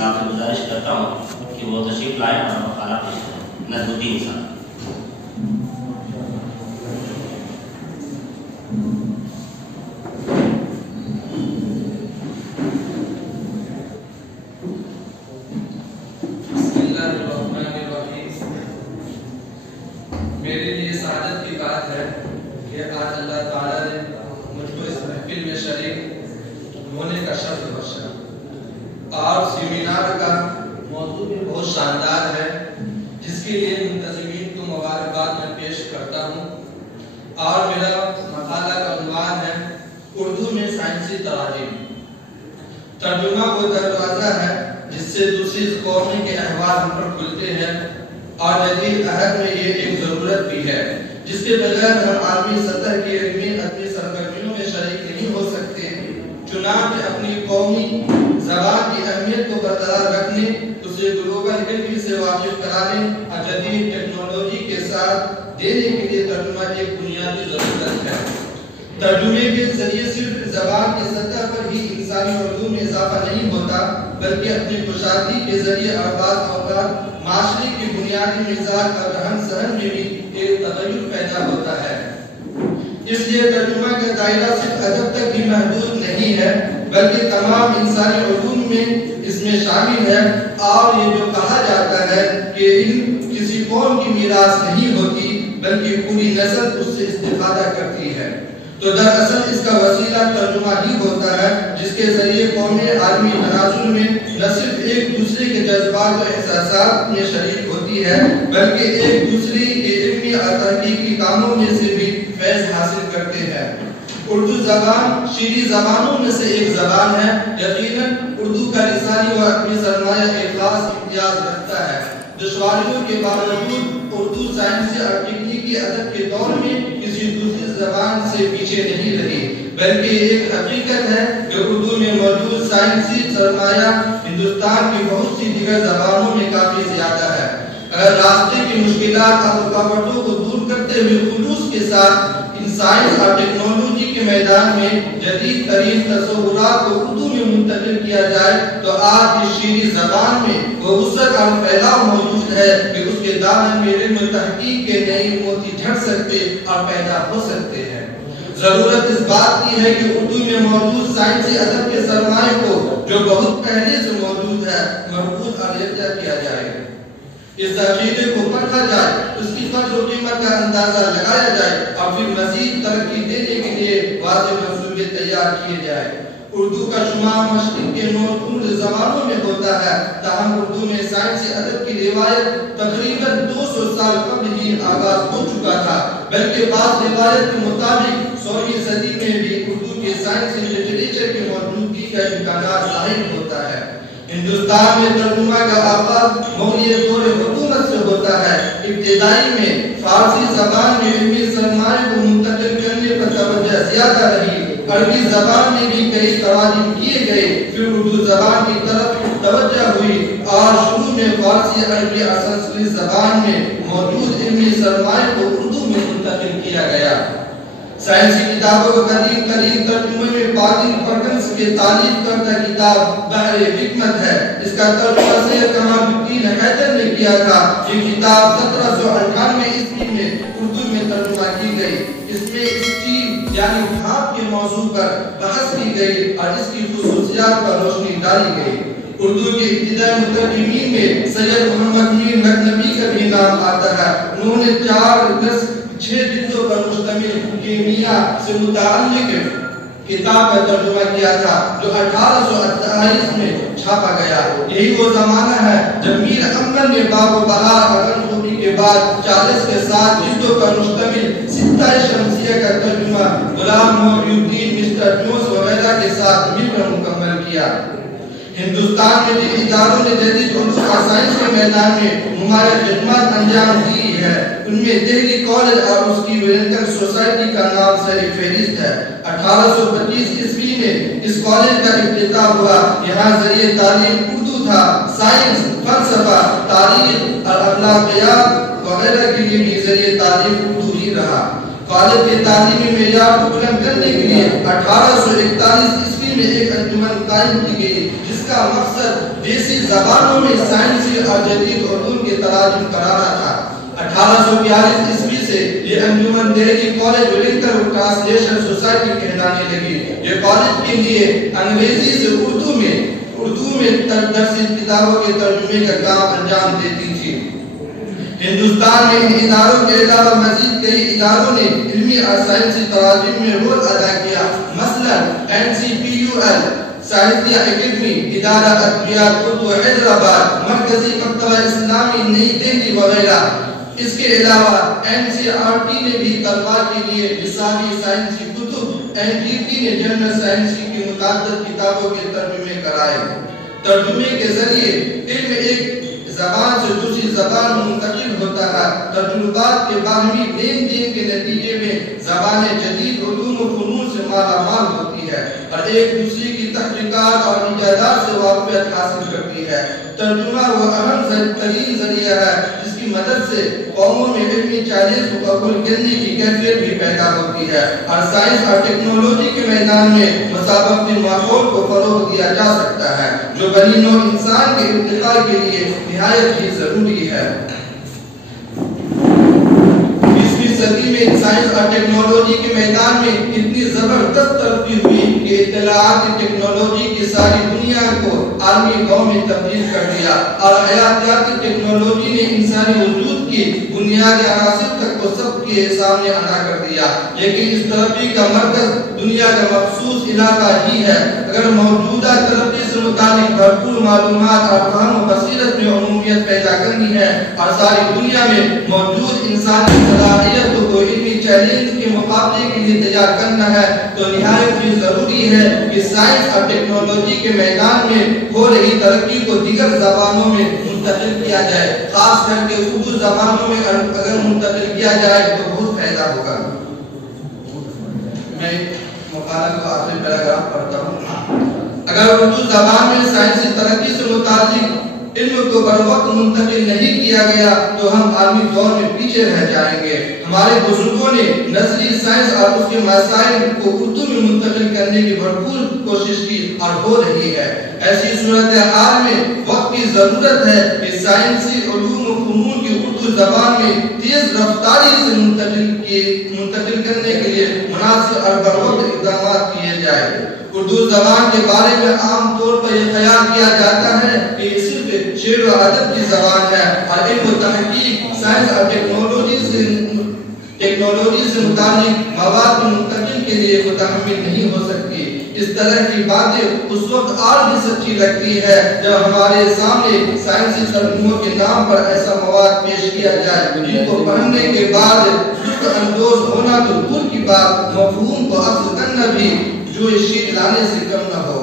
صاحب سے گزارش کرتا ہوں کہ وہ تشریف لائیں اور مقالہ پیش کریں۔ نظم الدین صاحب۔ میرے لیے سعادت کی بات ہے کہ آج اللہ تعالیٰ نے مجھ کو اس محفل میں شریک ہونے کا شرف بخشا، اور سیمینار کا موضوع بھی بہت شاندار ہے، جس کے لیے منتظمین کو مبارکباد میں پیش کرتا ہوں۔ اور میرا مقالہ کا عنوان ہے اردو میں سائنسی تراجم۔ ترجمہ وہ دروازہ ہے جس سے دوسری قوموں کے احوال ہم پر کھلتے ہیں، اور جدید عہد میں یہ ایک ضرورت بھی ہے، جس کے بغیر ہم عالمی سطح کی علمی سرگرمیوں میں شریک نہیں ہو سکتے۔ چنانچہ اپنی قومی زبان کی اہمیت کو برقرار رکھنے، اسے گلوبل علم سے واقف کرانے اور جدید ٹیکنالوجی کے ساتھ دینے کے لیے ترجمہ ایک بنیادی ضرورت ہے۔ ترجمے کے ذریعے صرف زبان کی سطح پر ہی انسانی علوم میں اضافہ نہیں ہوتا، بلکہ اپنی کشادگی کے ذریعے بعض اوقات معاشرے کی بنیادی مزاج اور رہن سہن میں بھی ایک تغیر پیدا ہوتا ہے۔ اس لیے ترجمہ کا دائرہ صرف ادب تک ہی محدود نہیں ہے، بلکہ تمام انسانی علوم میں اس میں شامل ہے۔ اور یہ جو کہا جاتا ہے کہ علم کسی قوم کی میراث نہیں ہوتی، بلکہ پوری نسل اس سے استفادہ کرتی ہے، تو دراصل اس کا وسیلہ ترجمہ ہی ہوتا ہے، جس کے ذریعے قومیں عالمی تناظر میں نہ صرف ایک دوسرے کے جذبات و احساسات میں شریک ہوتی ہے، بلکہ ایک دوسرے کے علمی اور تحقیقی کاموں میں سے بھی فیض حاصل کرتے ہیں۔ اردو زبان شیریں زبانوں میں سے ایک زبان ہے۔ یقیناً اردو کا لسانی و عقلی سرمایہ ایک خاص امتیاز رکھتا ہے۔ دشواریوں کے باوجود اردو سائنسی اور تکنیکی ادب کے دور میں کسی دوسری زبان سے پیچھے نہیں رہی، بلکہ یہ ایک حقیقت ہے کہ اردو میں موجود سائنسی سرمایہ ہندوستان کی بہت سی دیگر زبانوں میں کافی زیادہ ہے۔ اگر راستے کی مشکلات اور رکاوٹوں کو دور کرتے ہوئے خلوص کے ساتھ سائنس اور ٹیکنالوجی کے میدان میں جدید ترین تصورات کو اردو میں منتقل کیا جائے تو آج اس شیریں زبان میں وہ وسعت اور پھیلاؤ موجود ہے کہ اس کے دامن میں علم و تحقیق کے نئے موتی جھڑ سکتے اور پیدا ہو سکتے ہیں۔ ضرورت اس بات کی ہے کہ اردو میں موجود سائنسی ادب کے سرمایہ کو، جو بہت پہلے سے موجود ہے، محفوظ اور یکجا کیا جائے، اس ذخیرے کو پرکھا جائے، اس کی قدر و قیمت کا اندازہ لگایا جائے، اور پھر مزید ترقی دینے کے لیے واضح منصوبے تیار کیے جائے۔ اردو کا شمار مشرق کے نور زبانوں میں ہوتا ہے، تاہم اردو میں سائنسی ادب کی روایت تقریباً 200 سال قبل ہی آغاز ہو چکا تھا، بلکہ بعض روایت کے مطابق 16ویں صدی میں بھی اردو کے سائنسی لٹریچر کی موجودگی کا امکانات ظاہر ہوتا ہے۔ ہندوستان میں ترجمہ کا آغاز مغلیہ دور حکومت سے ہوتا ہے۔ ابتدائی میں فارسی زبان میں علمی سرمایہ کو منتقل کرنے پر توجہ زیادہ رہی، عربی زبان میں بھی کئی تراجم کیے گئے، پھر اردو زبان کی طرف توجہ ہوئی، اور شروع میں فارسی، عربی اور سنسکرت زبان میں موجود علمی سرمایہ کو اردو میں منتقل کیا گیا۔ سائنسی کتابوں کا قدیم ترین ترجمے میں پادری پرکنس کے تالیف کردہ کتاب بحر حکمت ہے۔ اس کا ترجمہ سید کمال الدین حیدر نے کیا تھا۔ یہ کتاب 1798 عیسوی میں اردو میں ترجمہ کی گئی۔ اس میں اسٹیل یعنی بھاپ کے موضوع پر بحث کی گئی اور اس کی خصوصیات پر روشنی ڈالی گئی۔ اردو کے ابتدائی مترجمین میں سید محمد میر لکھنوی کا بھی نام آتا ہے۔ انہوں نے 6 جلدوں پر مشتمل کیمیا سے متعلق کتاب کا ترجمہ کیا تھا، جو 1828 میں چھاپا گیا۔ یہی وہ زمانہ ہے جب میر امن نے باب و بہار اور خوبی کے بعد 40 کے 7 جلدوں پر مشتمل ستہ شمسیہ کا ترجمہ غلام محی الدین مسٹر جونز وغیرہ کے ساتھ مل کر مکمل کیا۔ ہندوستان میں جن اداروں نے جدید علوم اور سائنس کے میدان میں نمایاں خدمات انجام دی ہے، ان میں دہلی کالج اور اس کی ولنگٹن سوسائٹی کا نام سر فہرست ہے۔ 1825 عیسوی میں اس کالج کا افتتاح ہوا۔ یہاں ذریعہ تعلیم اردو تھا۔ سائنس، فلسفہ، تاریخ اور اخلاقیات وغیرہ کے لیے بھی ذریعہ تعلیم اردو ہی رہا۔ کالج کے تعلیمی معیار کو بلند کرنے کے لیے 1841 عیسوی میں ایک انجمن قائم کی گئی، جس کا مقصد دیسی زبانوں میں سائنسی اور جدید علوم کے تراجم کرانا تھا۔ 1842 عیسوی سے یہ انجمن Delhi college Wellington translation society کہلانے لگی۔ یہ کالج کے لیے انگریزی سے اردو میں درسی کتابوں کے ترجمے کا کام انجام دیتی تھی۔ ہندوستان میں ان اداروں کے علاوہ مزید کئی اداروں نے علمی اور سائنسی تراجم میں رول ادا کیا، مثلا NCPUL ساہتیہ اکیڈمی، ادارہ ادبیات اردو حیدرآباد، مرکزی مکتبہ اسلامی نئی دہلی وغیرہ۔ اس کے علاوہ NCERT نے بھی طلباء کے لیے نصابی سائنسی کتب، NGT نے جنرل سائنسی کی متعدد کتابوں کے ترجمے کرائے۔ ترجمے کے ذریعے علم ایک زبان سے دوسری زبان منتقل ہوتا ہے۔ تجربات کے باہمی لین دین کے نتیجے میں زبانیں جدید علوم و فنون سے مالا مال ہوتی ہے اور ایک دوسرے کی تحقیقات اور ایجادات سے واقفیت حاصل کرتی ہے۔ ترجمہ وہ اہم ترین ذریعہ ہے جس کی مدد سے قوموں میں علمی چیلنج کو قبول کرنے کی کیفیت بھی پیدا ہوتی ہے اور سائنس اور ٹیکنالوجی کے میدان میں مسابقتی ماحول کو فروغ دیا جا سکتا ہے، جو بنی نوع انسان کے ارتقاء کے لیے نہایت ہی ضروری ہے۔ 20ویں صدی میں سائنس اور ٹیکنالوجی کے میدان میں اتنی زبردست ترقی ہوئی کہ اطلاعاتی ٹیکنالوجی کی ساری دنیا کو عالمی قوم میں تبدیل کر دیا اور حیاتیاتی ٹیکنالوجی نے انسانی وجود کی بنیادی عناصر تک کو سب کے سامنے آنا کر دیا، لیکن اس ترقی کا مرکز دنیا کا مخصوص علاقہ ہی ہے۔ اگر موجودہ ترقی سے متعلق بھرپور معلومات اور فہم و بصیرت میں عمومیت پیدا کرنی ہے اور ساری دنیا میں موجود انسانی صلاحیتوں کو علمی چیلنج کے مقابلے کے لیے تیار کرنا ہے تو نہایت ہی ضروری ہے کہ سائنس اور ٹیکنالوجی کے میدان میں ہو رہی ترقی کو دیگر زبانوں میں منتقل کیا جائے، خاص کر کے اردو زبانوں میں اگر منتقل کیا جائے تو بہت فائدہ ہوگا۔ میں مقالہ کا آخری پیراگراف پڑھتا ہوں۔ اگر اردو زبان میں سائنسی ترقی سے متعلق علم کو بر وقت منتقل نہیں کیا گیا تو ہم عالمی دور میں پیچھے رہ جائیں گے۔ ہمارے بزرگوں نے نظری سائنس اور اس کے مسائل کو اردو میں منتقل کرنے کی بھرپور کوشش کی اور ہو رہی ہے۔ ایسی صورتحال میں وقت کی ضرورت ہے کہ سائنسی علوم و فنون کی اردو زبان میں تیز رفتاری سے منتقل کرنے کے لیے مناسب اور بر وقت اقدامات کیے جائیں۔ اردو زبان کے بارے میں عام طور پر یہ خیال کیا جاتا ہے کہ یہ صرف شعر و ادب کی زبان ہے اور علم و تحقیق، سائنس اور ٹیکنالوجی سے متعلق مواد منتقل کے لیے متحمل نہیں ہو سکتی۔ اس طرح کی باتیں اس وقت اور بھی سچی لگتی ہے جب ہمارے سامنے سائنسی ترجموں کے نام پر ایسا مواد پیش کیا جائے جن کو پڑھنے کے بعد لطف اندوز ہونا تو دور کی بات، مفہوم کو اخذ کرنا بھی جو شیٹ لانے سے کم نہ ہو۔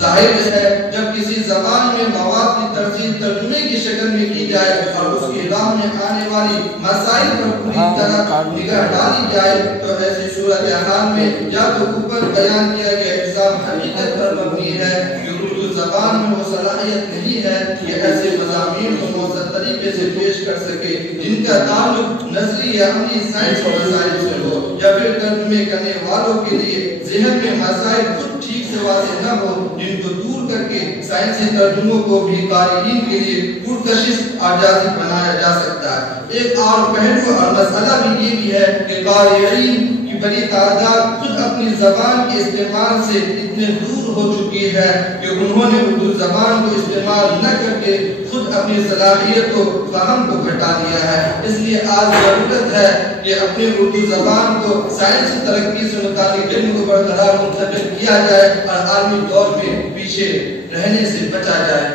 ظاہر ہے جب کسی زبان میں مواد کی ترجیح ترجمے کی شکل میں کی جائے اور اس کی راہ میں آنے والی مسائل پر پوری طرح نگاہ ڈالی جائے تو ایسی صورتحال میں یا تو اوپر بیان کیا گیا الزام حقیقت پر مبنی ہے کہ اردو زبان میں وہ صلاحیت نہیں ہے کہ ایسے مضامین کو موثر طریقے سے پیش کر سکے جن کا تعلق نظری یا عملی سائنس و مسائل سے ہو، یا پھر ترجمے کرنے والوں کے لیے ذہن میں مسائل خود ٹھیک سے واضح نہ ہو جن کو دور کر کے سائنسی ترجموں کو بھی قارئین کے لیے پرکشش اور جاذب بنایا جا سکتا ہے۔ ایک اور پہلو اور مسئلہ بھی یہ بھی ہے کہ قارئین کی بڑی تعداد خود اپنی زبان کے استعمال سے اتنے دور ہو چکی ہے کہ انہوں نے اردو زبان کو استعمال نہ کر کے خود اپنی صلاحیت کو فہم کو گھٹا دیا ہے۔ اس لیے آج ضرورت ہے کہ اپنی اردو زبان کو سائنسی ترقی سے متعلق علم کو برقرار منتقل کیا جائے اور عالمی دور میں پیچھے رہنے سے بچا جائے۔